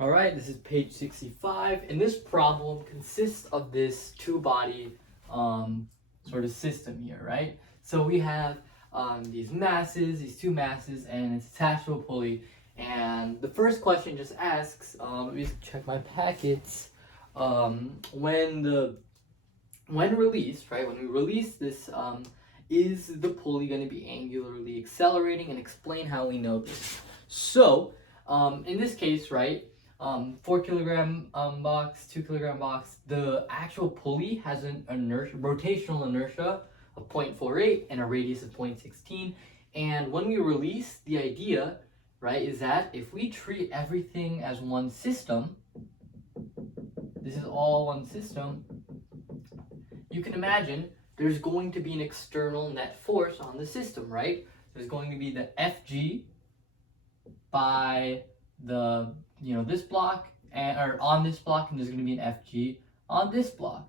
All right, this is page 65, and this problem consists of this two-body sort of system here, right? So we have these two masses, and it's attached to a pulley. And the first question just asks, let me just check my packets. When released, right? When we release this, is the pulley going to be angularly accelerating? And explain how we know this. So in this case, right? 4 kilogram box, 2 kilogram box, the actual pulley has an rotational inertia of 0.48 and a radius of 0.16. And when we release, the idea, right, is that if we treat everything as one system, this is all one system, you can imagine there's going to be an external net force on the system, right? There's going to be the Fg by the this block or on this block, and there's going to be an Fg on this block.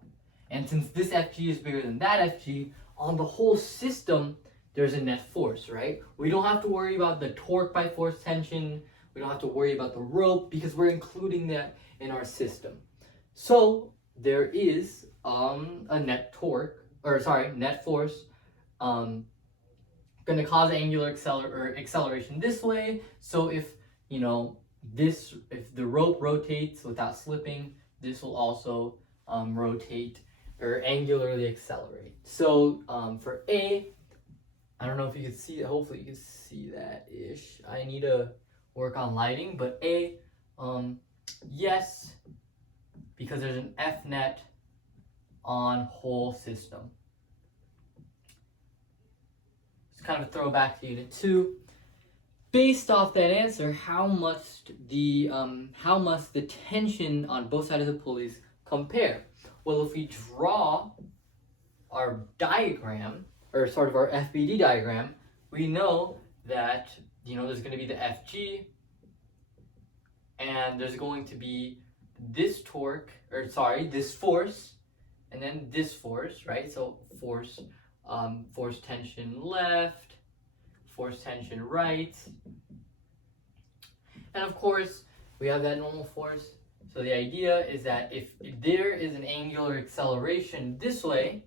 And since this Fg is bigger than that Fg, on the whole system there's a net force, right? We don't have to worry about the torque by force tension. We don't have to worry about the rope because we're including that in our system. So there is a net force going to cause angular acceleration this way. So if if the rope rotates without slipping, this will also rotate or angularly accelerate. So for A, I don't know if you can see it. Hopefully you can see that ish. I need to work on lighting, but A, yes, because there's an F net on whole system. It's kind of a throwback to Unit 2. Based off that answer, how must the tension on both sides of the pulleys compare? Well, if we draw our diagram, or sort of our FBD diagram, we know that there's going to be the Fg, and there's going to be this this force, and then this force, right? So force tension left, force tension right, and of course we have that normal force. So the idea is that if there is an angular acceleration this way,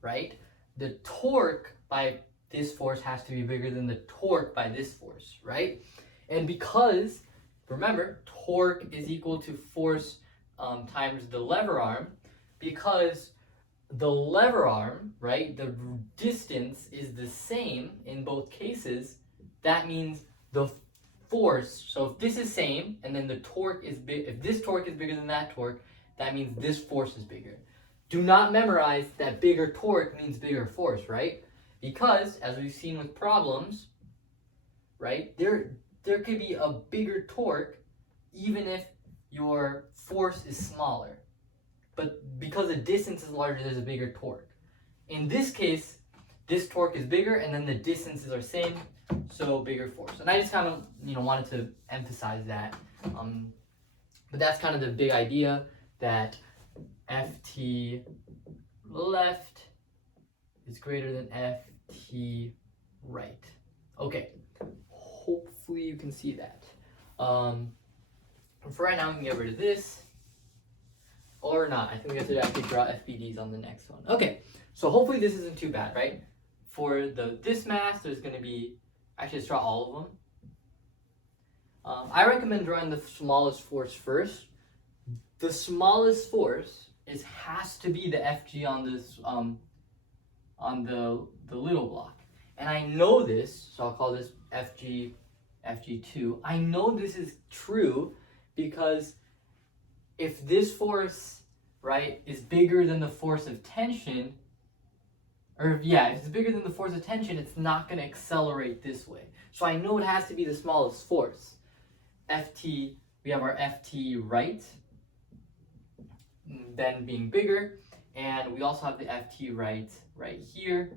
right, the torque by this force has to be bigger than the torque by this force, right? And because, remember, torque is equal to force times the lever arm, because the lever arm, right, the distance is the same in both cases, that means the force, so if this is same and then the torque is big, if this torque is bigger than that torque, that means this force is bigger. Do not memorize that bigger torque means bigger force, right? Because as we've seen with problems, right, there could be a bigger torque even if your force is smaller. But because the distance is larger, there's a bigger torque. In this case, this torque is bigger and then the distances are same, so bigger force. And I just kind of wanted to emphasize that. But that's kind of the big idea, that Ft left is greater than Ft right. Okay, hopefully you can see that. For right now, we can get rid of this. Or not. I think we have to actually draw FBDs on the next one. Okay, so hopefully this isn't too bad, right? For this mass, there's going to be, actually let's draw all of them. I recommend drawing the smallest force first. The smallest force has to be the Fg on this on the little block. And I know this, so I'll call this Fg2. I know this is true because if this force, right, is bigger than the force of tension, if it's bigger than the force of tension, it's not going to accelerate this way. So I know it has to be the smallest force. Ft, we have our Ft right, then being bigger, and we also have the Ft right here.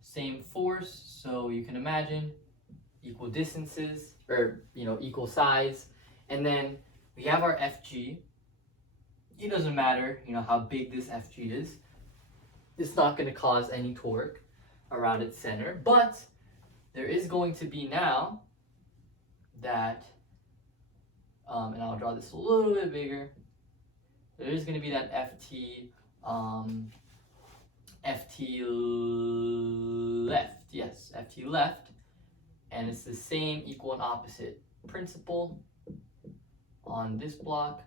Same force, so you can imagine equal distances, or equal size, and then we have our Fg. It doesn't matter, how big this Fg is. It's not going to cause any torque around its center, but there is going to be now that and I'll draw this a little bit bigger. There's going to be that FT left. Yes, FT left. And it's the same equal and opposite principle on this block.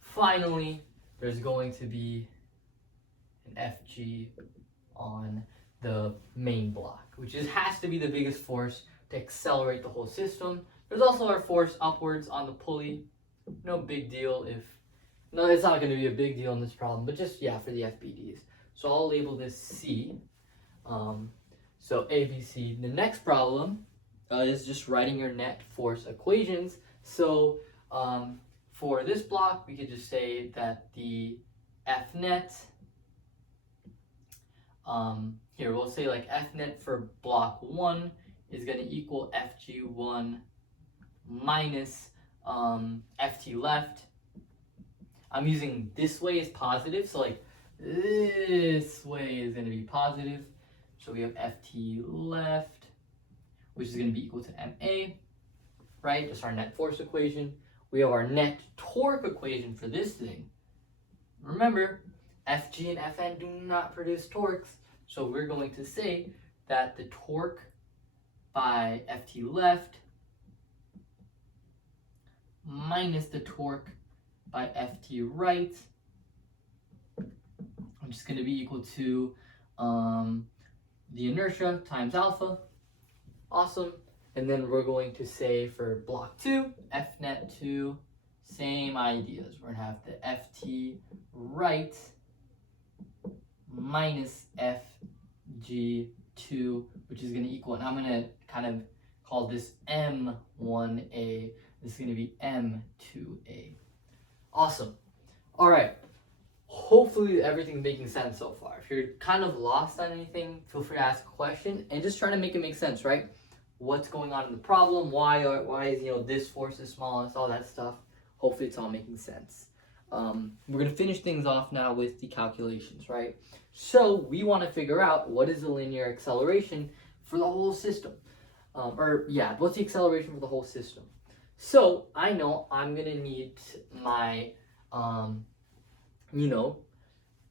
Finally, there's going to be an FG on the main block, which has to be the biggest force to accelerate the whole system. There's also our force upwards on the pulley. No big deal no, it's not going to be a big deal in this problem, but just, yeah, for the FBDs. So I'll label this C. So A, B, C. The next problem is just writing your net force equations. So for this block, we could just say that the F net, here we'll say like F net for block 1 is going to equal FG1 minus FT left. I'm using this way as positive, so like this way is going to be positive. So we have FT left, which is going to be equal to MA, right? Just our net force equation. We have our net torque equation for this thing. Remember, FG and Fn do not produce torques, so we're going to say that the torque by FT left minus the torque by FT right, which is going to be equal to the inertia times alpha. Awesome. And then we're going to say for block 2, F net 2, same ideas. We're going to have the FT right minus FG2, which is going to equal, and I'm going to kind of call this M1A. This is going to be M2A. Awesome. All right. Hopefully everything's making sense so far. If you're kind of lost on anything, feel free to ask a question and just try to make it make sense, right? What's going on in the problem? Why is this force is smallest? All that stuff. Hopefully it's all making sense. We're gonna finish things off now with the calculations, right? So we want to figure out what is the linear acceleration for the whole system, what's the acceleration for the whole system? So I know I'm gonna need my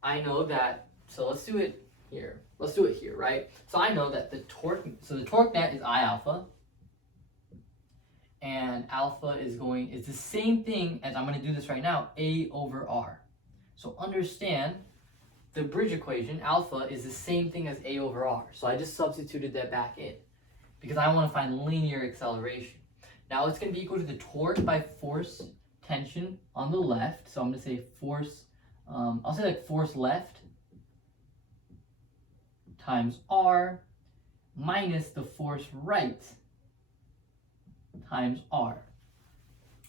I know that, so let's do it here. Let's do it here, right? So I know that the torque net is I alpha, and alpha is the same thing as, I'm going to do this right now, A over R. So understand the bridge equation, alpha, is the same thing as A over R. So I just substituted that back in because I want to find linear acceleration. Now it's going to be equal to the torque by force tension on the left. So I'm going to say force, I'll say like force left times R minus the force right times R.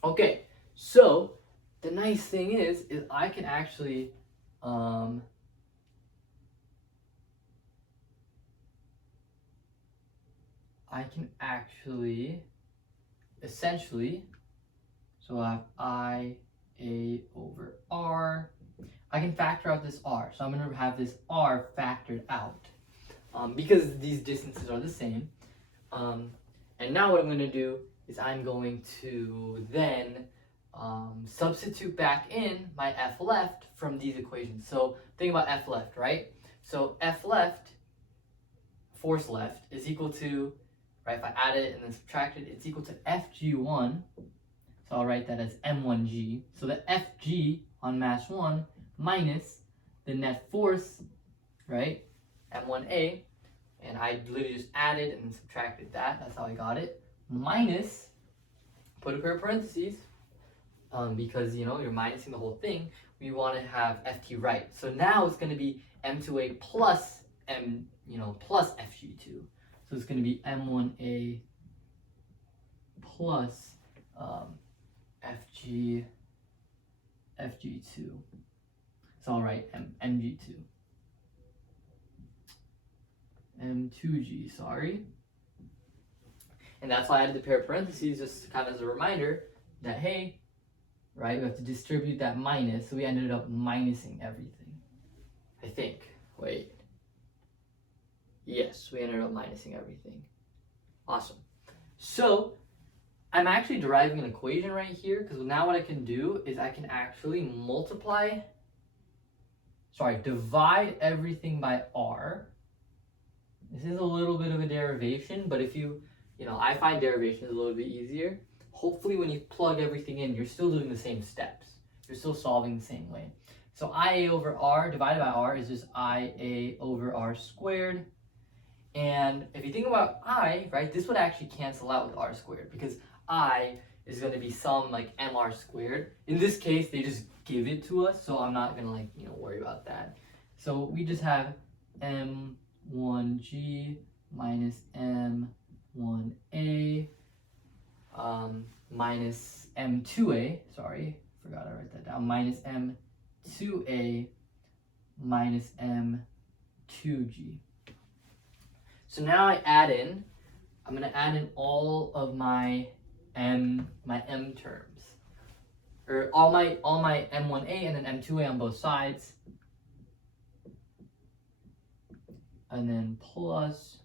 Okay, so the nice thing is I can actually essentially, so I have IA over R. I can factor out this R, so I'm going to have this R factored out because these distances are the same. And now what I'm going to do is I'm going to then substitute back in my F left from these equations. So think about F left, right? So F left, force left, is equal to, right, if I add it and then subtract it, it's equal to FG1. So I'll write that as M1G. So the FG on mass 1 minus the net force, right, M1A, and I literally just added and then subtracted that. That's how I got it. Minus, put a pair of parentheses, because, you're minusing the whole thing. We want to have FT right. So now it's going to be M2A plus plus FG2. So it's going to be M1A plus FG2. So I'll write MG2. M2G, sorry. And that's why I added the pair of parentheses, just kind of as a reminder that, hey, right, we have to distribute that minus, so we ended up minusing everything. I think. Wait. Yes, we ended up minusing everything. Awesome. So I'm actually deriving an equation right here, because now what I can do is I can actually divide everything by r. This is a little bit of a derivation, but if I find derivations a little bit easier. Hopefully when you plug everything in, you're still doing the same steps. You're still solving the same way. So IA over r divided by r is just IA over r squared. And if you think about I, right, this would actually cancel out with r squared, because I is going to be some like mr squared. In this case, they just give it to us, so I'm not going to worry about that. So we just have m1g minus m1a minus m2a, sorry, forgot I wrote that down, minus m2a minus m2g. So now I'm going to add in all of my m terms, or all my m1a and then m2a on both sides, and then plus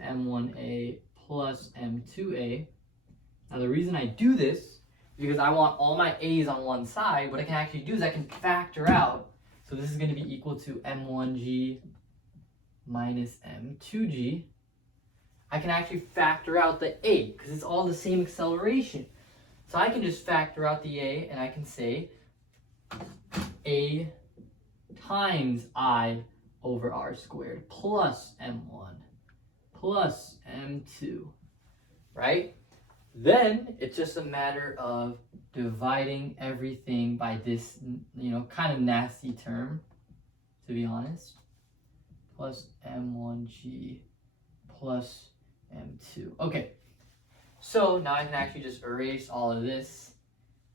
m1a plus m2a. Now the reason I do this is because I want all my a's on one side. What I can actually do is I can factor out. So this is going to be equal to m1g minus m2g. I can actually factor out the a because it's all the same acceleration. So I can just factor out the a, and I can say a times I over r squared plus m1 plus m2, right? Then it's just a matter of dividing everything by this, kind of nasty term, to be honest, plus m1g plus m2. Okay, so now I can actually just erase all of this,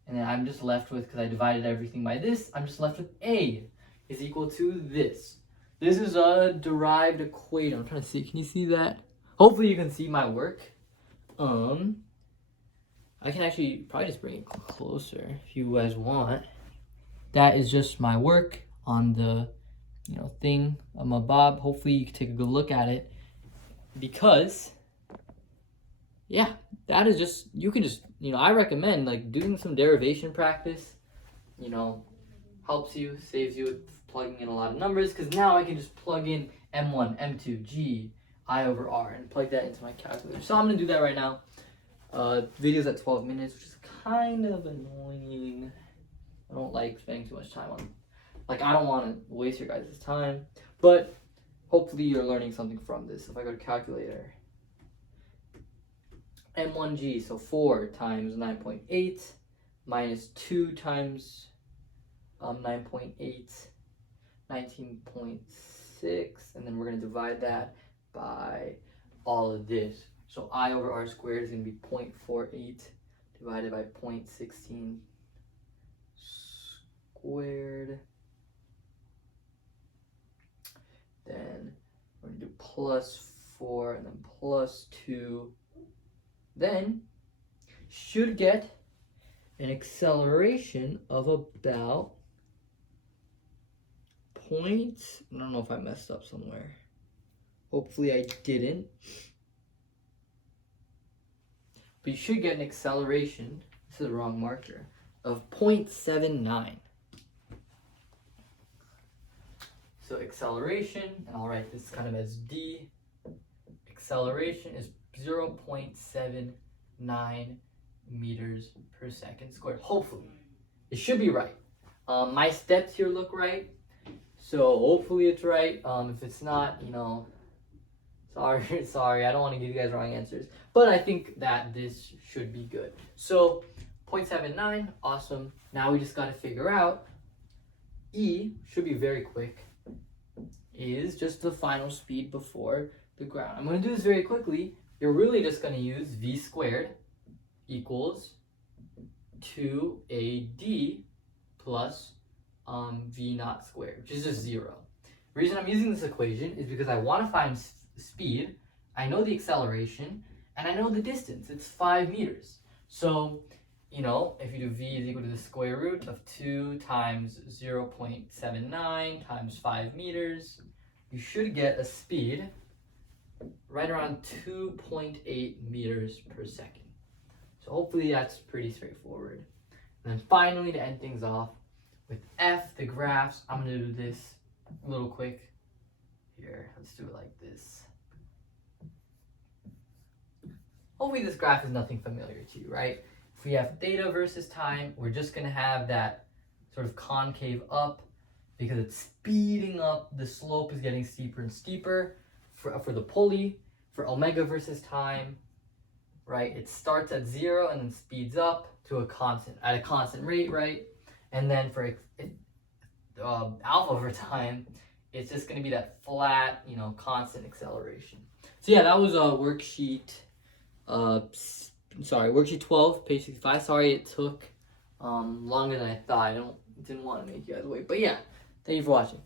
and then I'm just left with, because I divided everything by this, I'm just left with a is equal to this. This is a derived equation. I'm trying to see, can you see that? Hopefully you can see my work. I can actually probably just bring it closer if you guys want. That is just my work on the thing of my Bob. Hopefully you can take a good look at it, because yeah, that is just, you can just, I recommend like doing some derivation practice, helps you, saves you with plugging in a lot of numbers, because now I can just plug in m1, m2, g, I over r, and plug that into my calculator. So I'm going to do that right now. Video's at 12 minutes, which is kind of annoying. I don't like spending too much time on, I don't want to waste your guys' time, but hopefully you're learning something from this. If I go to calculator, m1g, so 4 times 9.8 minus 2 times 9.8, 19.6, and then we're going to divide that by all of this. So I over r squared is going to be 0.48 divided by 0.16 squared. Then we're going to do plus 4 and then plus 2. Then should get an acceleration of about I don't know if I messed up somewhere. Hopefully I didn't. But you should get an acceleration, this is the wrong marker, of 0.79. So acceleration, and I'll write this kind of as d, acceleration is 0.79 meters per second squared. Hopefully. It should be right. My steps here look right, so hopefully it's right. If it's not, sorry, I don't want to give you guys wrong answers, but I think that this should be good. So 0.79, awesome. Now we just got to figure out E, should be very quick, is just the final speed before the ground. I'm going to do this very quickly. You're really just going to use v squared equals 2ad plus v naught squared, which is just 0. The reason I'm using this equation is because I want to find speed, I know the acceleration, and I know the distance. It's 5 meters. So, if you do v is equal to the square root of 2 times 0.79 times 5 meters, you should get a speed right around 2.8 meters per second. So hopefully that's pretty straightforward. And then finally, to end things off, with F, the graphs, I'm going to do this a little quick. Here, let's do it like this. Hopefully this graph is nothing familiar to you, right? If we have theta versus time, we're just going to have that sort of concave up because it's speeding up. The slope is getting steeper and steeper for the pulley. For omega versus time, right, it starts at 0 and then speeds up to a constant rate, right? And then for alpha over time, it's just going to be that flat, constant acceleration. So yeah, that was a worksheet. Worksheet 12, page 65. Sorry it took longer than I thought. I didn't want to make you guys wait. But yeah, thank you for watching.